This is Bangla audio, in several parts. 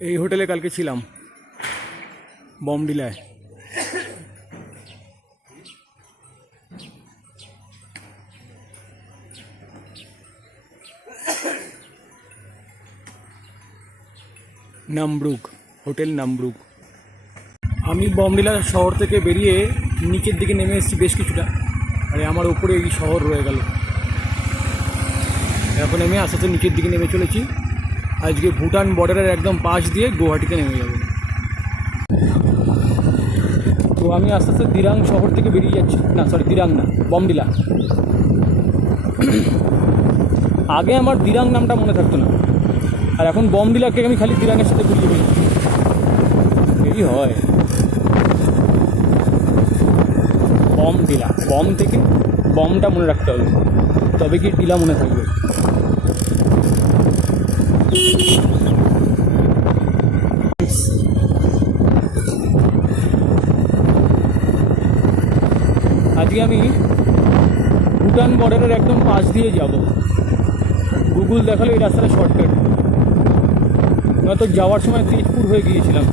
এই হোটেলে কালকে ছিলাম, বমডিলায়। নামব্রুক হোটেল, নামব্রুক। আমি বমডিলা শহর থেকে বেরিয়ে নিচের দিকে নেমে এসেছি বেশ কিছুটা, আর আমার উপরে এই শহর রয়ে গেল। এখন আমি আস্তে আস্তে নিচের দিকে নেমে চলেছি। আজকে ভুটান বর্ডারের একদম পাশ দিয়ে গুয়াহাটিতে নেমে যাব। তো আমি আস্তে আস্তে দিরাং শহর থেকে বেরিয়ে যাচ্ছি। না সরি, দিরাং না, বমডিলা। আগে আমার দিরাং নামটা মনে থাকতো না, আর এখন বমডিলাকে আমি খালি দিরাংয়ের সাথে ঘুরিয়ে ফেলছি। এই হয় বমডিলা, বম থেকে বমটা মনে রাখতে হবে, তবে কি ডিলা মনে থাকবে। আজকে আমি ভুটান বর্ডারের একদম পাশ দিয়ে যাব। গুগল দেখালো এই রাস্তাটা শর্টকাট, নয়তো যাওয়ার সময় তেজপুর হয়ে গিয়েছিলাম।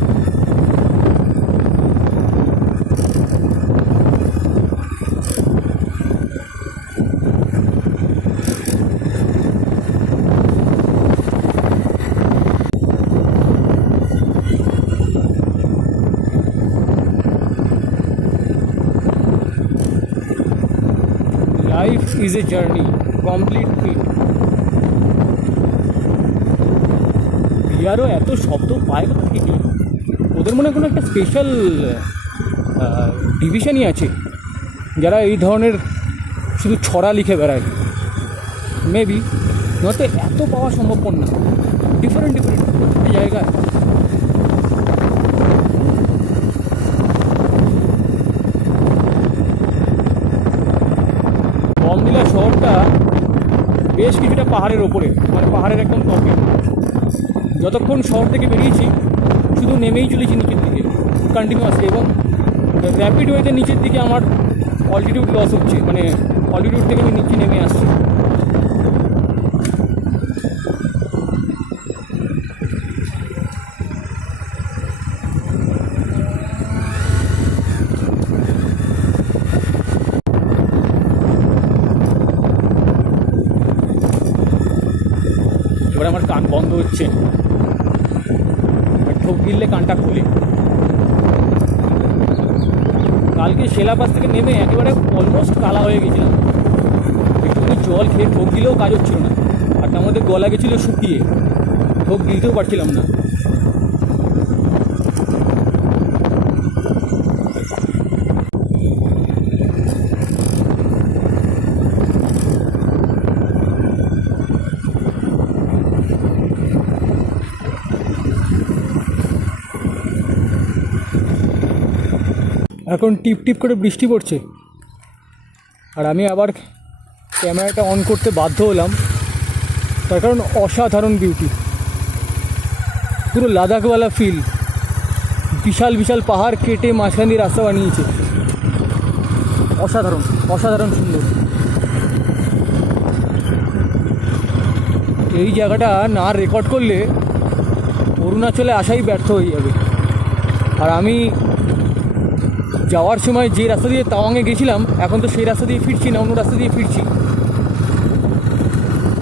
Life is a journey, complete it. বিয়ারও এত শব্দ পায় কোথা থেকে? ওদের মনে কোনো একটা স্পেশাল ডিভিশনই আছে যারা এই ধরনের শুধু ছড়া লিখে বেড়ায়। মেবি, নয়তো এত পাওয়া সম্ভবপর না। ডিফারেন্ট জায়গায়। বমডিলা শহরটা বেশ কিছুটা পাহাড়ের ওপরে, মানে পাহাড়ের একদম টপে। যতক্ষণ শহর থেকে বেরিয়েছি শুধু নেমেই চলেছি নিচের দিকে কন্টিনিউয়াসলি, এবং র্যাপিড ওয়েতে নিচের দিকে আমার অল্টিটিউড লস হচ্ছে, মানে অল্টিটিউড থেকে আমি নিচে নেমে আসছি। এবার আমার কান বন্ধ হচ্ছে, ঠোক গিললে কানটা খুলে। কালকে সেলাপাস থেকে নেমে একেবারে অলমোস্ট কালা হয়ে গেছিলাম। একটুখানি জল খেয়ে ঠোক গিলেও কাজ হচ্ছিল না, আর তার মধ্যে গলা গেছিলো শুকিয়ে, ঠোক গিলতেও পারছিলাম না। এখন টিপ টিপ করে বৃষ্টি পড়ছে, আর আমি আবার ক্যামেরাটা অন করতে বাধ্য হলাম, তার কারণ অসাধারণ বিউটি, পুরো লাদাখওয়ালা ফিল। বিশাল বিশাল পাহাড় কেটে মাঝখান দিয়ে রাস্তা বানিয়েছে। অসাধারণ, অসাধারণ সুন্দর। এই জায়গাটা না রেকর্ড করলে অরুণাচলে আসাই ব্যর্থ হয়ে যাবে। আর আমি যাওয়ার সময় যে রাস্তা দিয়ে তাওয়াংয়ে গেছিলাম, এখন তো সেই রাস্তা দিয়ে ফিরছি না, অন্য রাস্তা দিয়ে ফিরছি।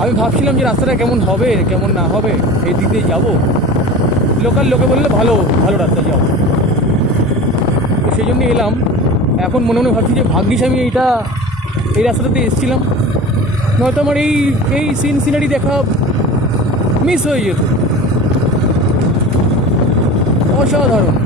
আমি ভাবছিলাম যে রাস্তাটা কেমন হবে, কেমন না হবে, এই দিক দিয়ে যাবো। লোকাল লোকে বললে ভালো ভালো রাস্তা যাও, তো সেই জন্য এলাম। এখন মনে মনে ভাবছি যে ভাগ্যিস আমি এই রাস্তাটাতে এসেছিলাম, নয়তো আমার এই সিনারি দেখা মিস হয়ে যেত। অসাধারণ।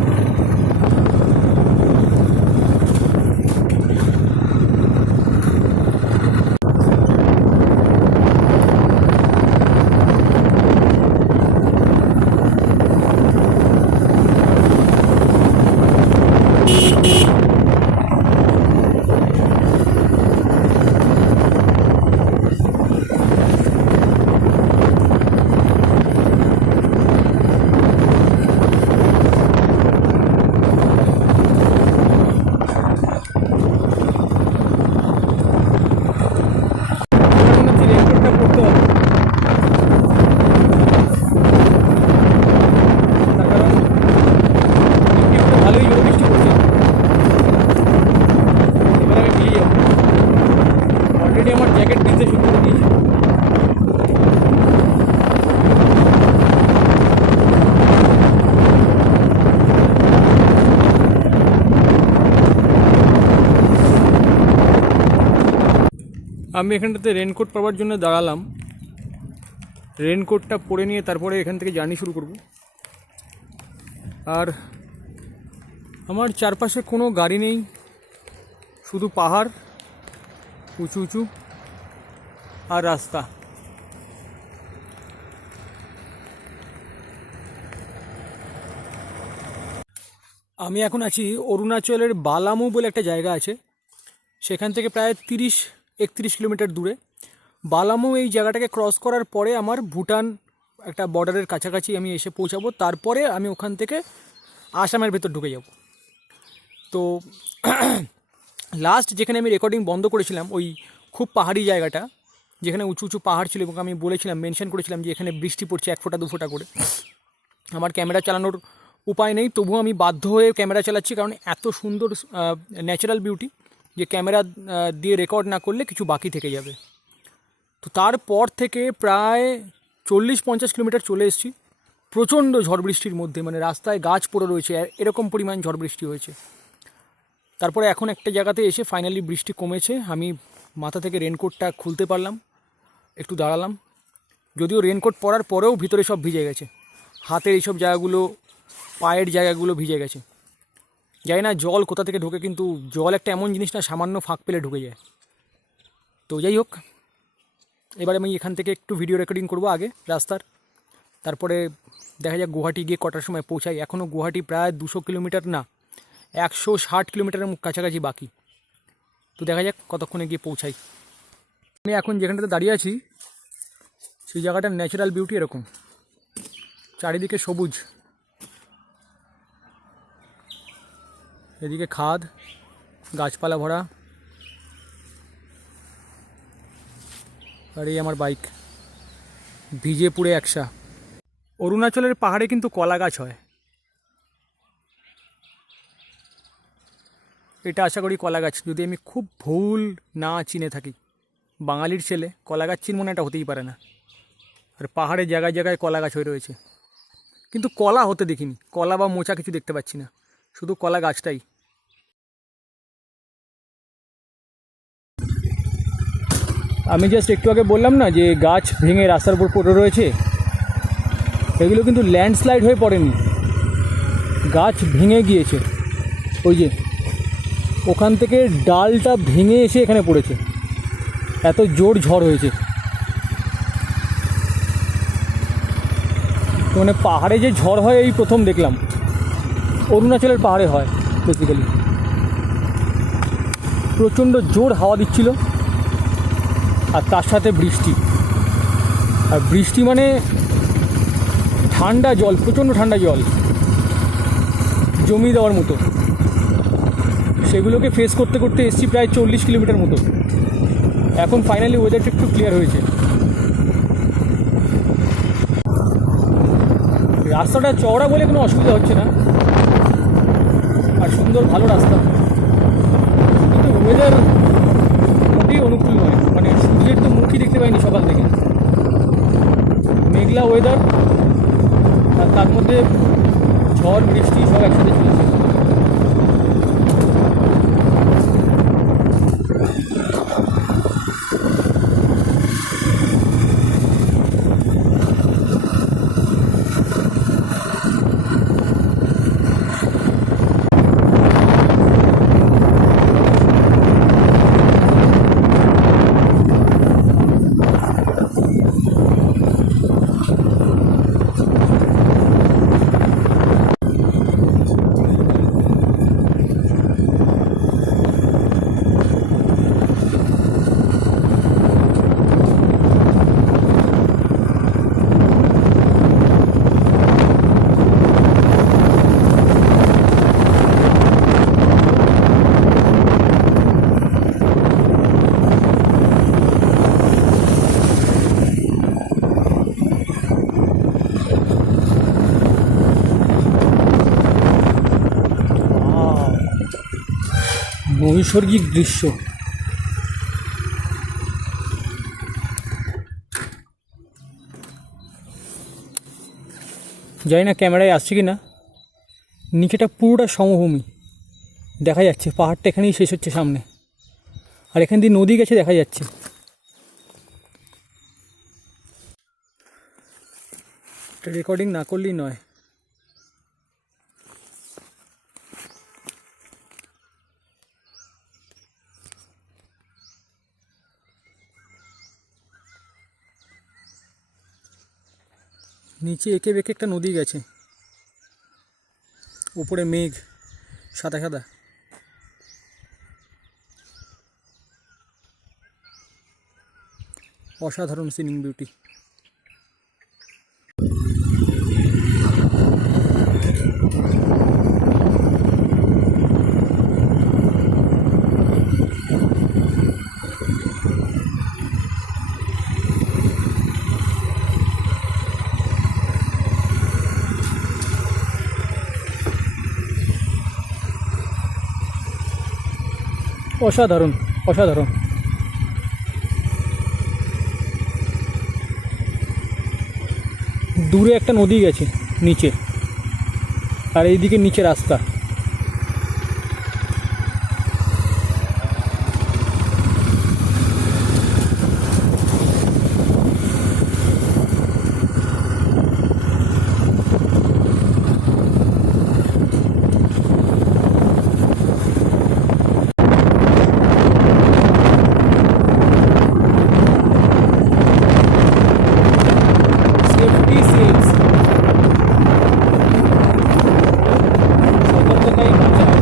আমি এখানটাতে রেনকোট পাওয়ার জন্য দাঁড়ালাম। রেনকোটটা পরে নিয়ে তারপরে এখান থেকে জার্নি শুরু করব। আর আমার চারপাশে কোনো গাড়ি নেই, শুধু পাহাড়, উঁচু উঁচু আর রাস্তা। আমি এখন আছি অরুণাচলের বালামু বলে একটা জায়গা আছে, সেখান থেকে প্রায় 30-31 কিলোমিটার দূরে। বালামু এই জায়গাটাকে ক্রস করার পরে আমার ভুটান একটা বর্ডারের কাছাকাছি আমি এসে পৌঁছাবো। তারপরে আমি ওখান থেকে আসামের ভেতর ঢুকে যাব। তো লাস্ট যেখানে আমি রেকর্ডিং বন্ধ করেছিলাম, ওই খুব পাহাড়ি জায়গাটা যেখানে উঁচু উঁচু পাহাড় ছিল, এবং আমি বলেছিলাম, মেনশন করেছিলাম যে এখানে বৃষ্টি পড়ছে 1 ফোঁটা 2 ফোঁটা করে। আমার ক্যামেরা চালানোর উপায় নেই, তবুও আমি বাধ্য হয়ে ক্যামেরা চালাচ্ছি, কারণ এত সুন্দর ন্যাচারাল বিউটি যে ক্যামেরা দিয়ে রেকর্ড না করলে কিছু বাকি থেকে যাবে। তো তারপর থেকে প্রায় 40-50 কিলোমিটার চলে এসেছি প্রচণ্ড ঝড় বৃষ্টির মধ্যে, মানে রাস্তায় গাছ পড়ে রয়েছে, এরকম পরিমাণ ঝড় বৃষ্টি হয়েছে। তারপরে এখন একটা জায়গাতে এসে ফাইনালি বৃষ্টি কমেছে, আমি মাথা থেকে রেনকোটটা খুলতে পারলাম, একটু দাঁড়ালাম। যদিও রেনকোট পরার পরেও ভিতরে সব ভিজে গেছে, হাতের এইসব জায়গাগুলো, পায়ের জায়গাগুলো ভিজে গেছে। জানি না জল কোথা থেকে ঢোকে, কিন্তু জল একটা এমন জিনিস না, সামান্য ফাঁক পেলে ঢুকে যায়। তো যাই হোক, এবার আমি এখান থেকে একটু ভিডিও রেকর্ডিং করব আগে রাস্তার, তারপরে দেখা যাক গুয়াহাটি গিয়ে কটার সময় পৌঁছাই। এখনও গুয়াহাটি প্রায় 200 কিলোমিটার না 160 কিলোমিটারের কাছাকাছি বাকি। তো দেখা যাক কতক্ষণে গিয়ে পৌঁছাই। আমি এখন যেখানটাতে দাঁড়িয়ে আছি সেই জায়গাটার ন্যাচারাল বিউটি এরকম, চারিদিকে সবুজ, এদিকে খাদ, গাছপালা ভরা, আর এই আমার বাইক ভিজে পুড়ে একসা। অরুণাচলের পাহাড়ে কিন্তু কলা গাছ হয়, এটা আশা করি কলা গাছ, যদি আমি খুব ভুল না চিনে থাকি। বাঙালির ছেলে কলা গাছ চিনব না, এটা হতেই পারে না। আর পাহাড়ে জায়গায় জায়গায় কলা গাছ হয়ে রয়েছে, কিন্তু কলা হতে দেখিনি, কলা বা মোচা কিছু দেখতে পাচ্ছি না, শুধু কলা গাছটাই। আমি জাস্ট একটু আগে বললাম না যে গাছ ভেঙে রাস্তার উপর পড়ে রয়েছে, এগুলো কিন্তু ল্যান্ডস্লাইড হয়ে পড়েনি, গাছ ভেঙে গিয়েছে। ওই যে ওখান থেকে ডালটা ভেঙে এসে এখানে পড়েছে, এত জোর ঝড় হয়েছে। মানে পাহাড়ে যে ঝড় হয় এই প্রথম দেখলাম, অরুণাচলের পাহাড়ে হয় বেসিক্যালি। প্রচণ্ড জোর হাওয়া দিচ্ছিল, আর তার সাথে বৃষ্টি। আর বৃষ্টি মানে ঠান্ডা জল, প্রচণ্ড ঠান্ডা জল জমি দেওয়ার মতো। সেগুলোকে ফেস করতে করতে এসছি প্রায় 40 কিলোমিটার মতো। এখন ফাইনালি ওয়েদারটা একটু ক্লিয়ার হয়েছে। রাস্তাটা চওড়া বলে কোনো অসুবিধা হচ্ছে না, আর সুন্দর ভালো রাস্তা, কিন্তু ওয়েদার মোটেই অনুকূল নয়। মানে সূর্যের তো মুখই দেখতে পাইনি সকাল থেকে, মেঘলা ওয়েদার, আর তার মধ্যে ঝড় বৃষ্টি সব একসাথে চলেছে। নৈসর্গিক দৃশ্য। জানি না ক্যামেরায় আসছে কি না, নিচেটা পুরোটা সমভূমি দেখা যাচ্ছে, পাহাড়টা এখানেই শেষ হচ্ছে সামনে, আর এখান দিয়ে নদী গেছে দেখা যাচ্ছে। রেকর্ডিং না করলেই নয়। নিচে এঁকে বেঁকে একটা নদী গেছে, উপরে মেঘ সাদা সাদা। অসাধারণ সিনিং বিউটি। অসাধারণ অসাধারণ। দূরে একটা নদী গেছে নিচে, আর এইদিকে নিচে রাস্তা। সেফটি সেলস, সতর্কতাই বাঁচায়।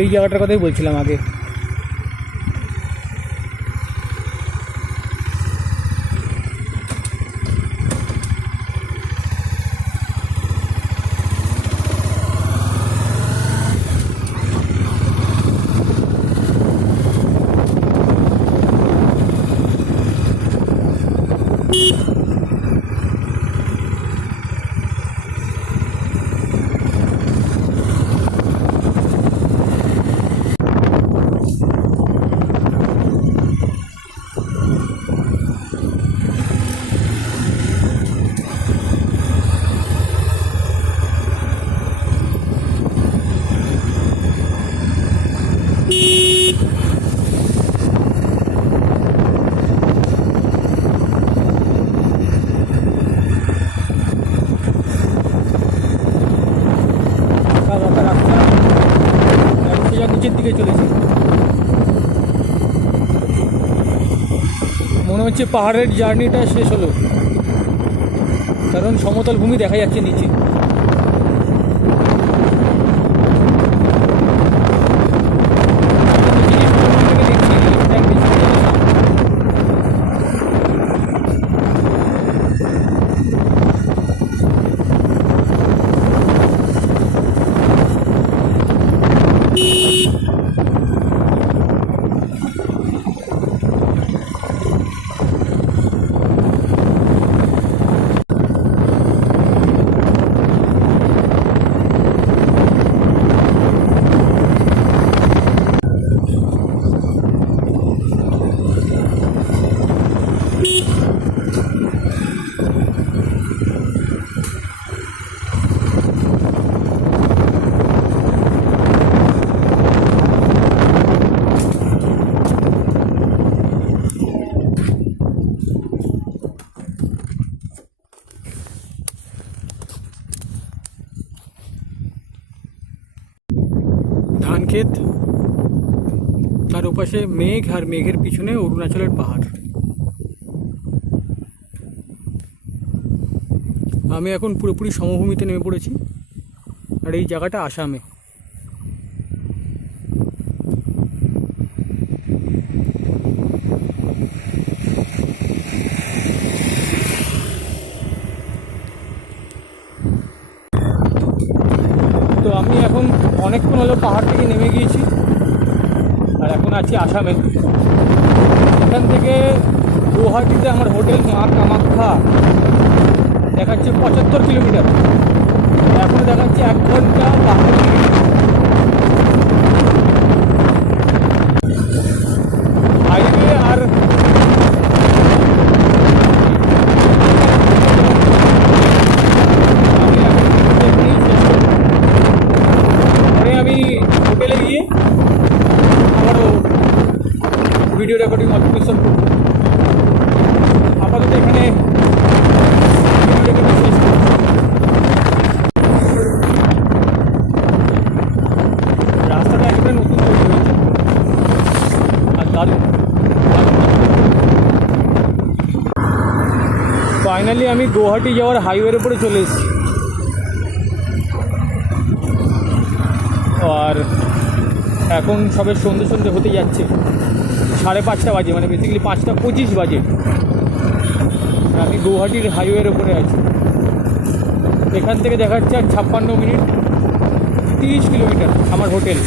এই জায়গাটার কথাই বলছিলাম আগে। নিচের দিকে চলেছে, মনে হচ্ছে পাহাড়ের জার্নিটা শেষ হলো, কারণ সমতল ভূমি দেখা যাচ্ছে নিচে। ধান ক্ষেত, তার ওপাশে মেঘ, আর মেঘের পিছনে অরুণাচলের পাহাড়। আমি এখন পুরোপুরি সমভূমিতে নেমে পড়েছি, আর এই জায়গাটা আসামে। তো আমি এখন অনেকক্ষণ হলো পাহাড় থেকে নেমে গিয়েছি, আর এখন আছি আসামে। এখান থেকে গুয়াহাটিতে আমার হোটেল মা কামাখ্যা দেখাচ্ছে 75 কিলোমিটার, এখন দেখাচ্ছে 1 ঘন্টা 52 মিনিট। হাইওয়ে ফাইনালি আমি গুয়াহাটি যাওয়ার হাইওয়ের উপরে চলে এসেছি। আর এখন সবে সন্ধে সন্ধে হতে যাচ্ছে, 5:30 বাজে, মানে বেসিক্যালি 5:25 বাজে। আমি গুয়াহাটির হাইওয়ের উপরে আছি। এখান থেকে দেখা যাচ্ছে আর 56 মিনিট, 30 কিলোমিটার আমার হোটেল।